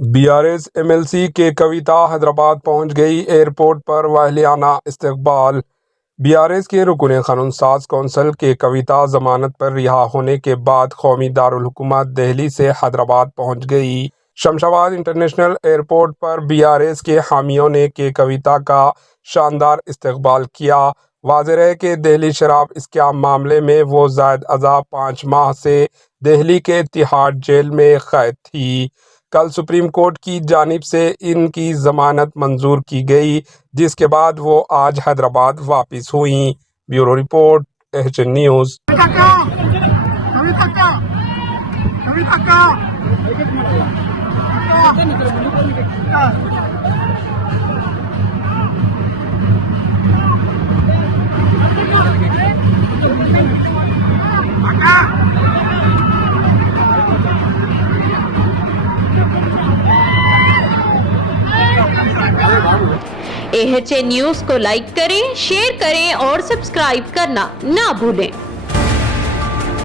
BRS MLC के कविता हैदराबाद पहुंच गई। एयरपोर्ट पर वाहियाना इस्तकबाल। बीआरएस के रुकन कानून साज कौंसिल के कविता जमानत पर रिहा होने के बाद कौमी दारुल हुकूमत दिल्ली से हैदराबाद पहुंच गई। शमशाबाद इंटरनेशनल एयरपोर्ट पर बीआरएस के हामियों ने के कविता का शानदार इस्तकबाल किया। वाज़ेह है कि दिल्ली शराब स्कैम मामले में वो जायद अज़ा 5 माह से दिल्ली के तिहाड़ जेल में कैद थी। कल सुप्रीम कोर्ट की जानिब से इनकी जमानत मंजूर की गई, जिसके बाद वो आज हैदराबाद वापस हुई। Bureau report, HN news. HN news को लाइक करें, शेयर करें और सब्सक्राइब करना ना भूलें।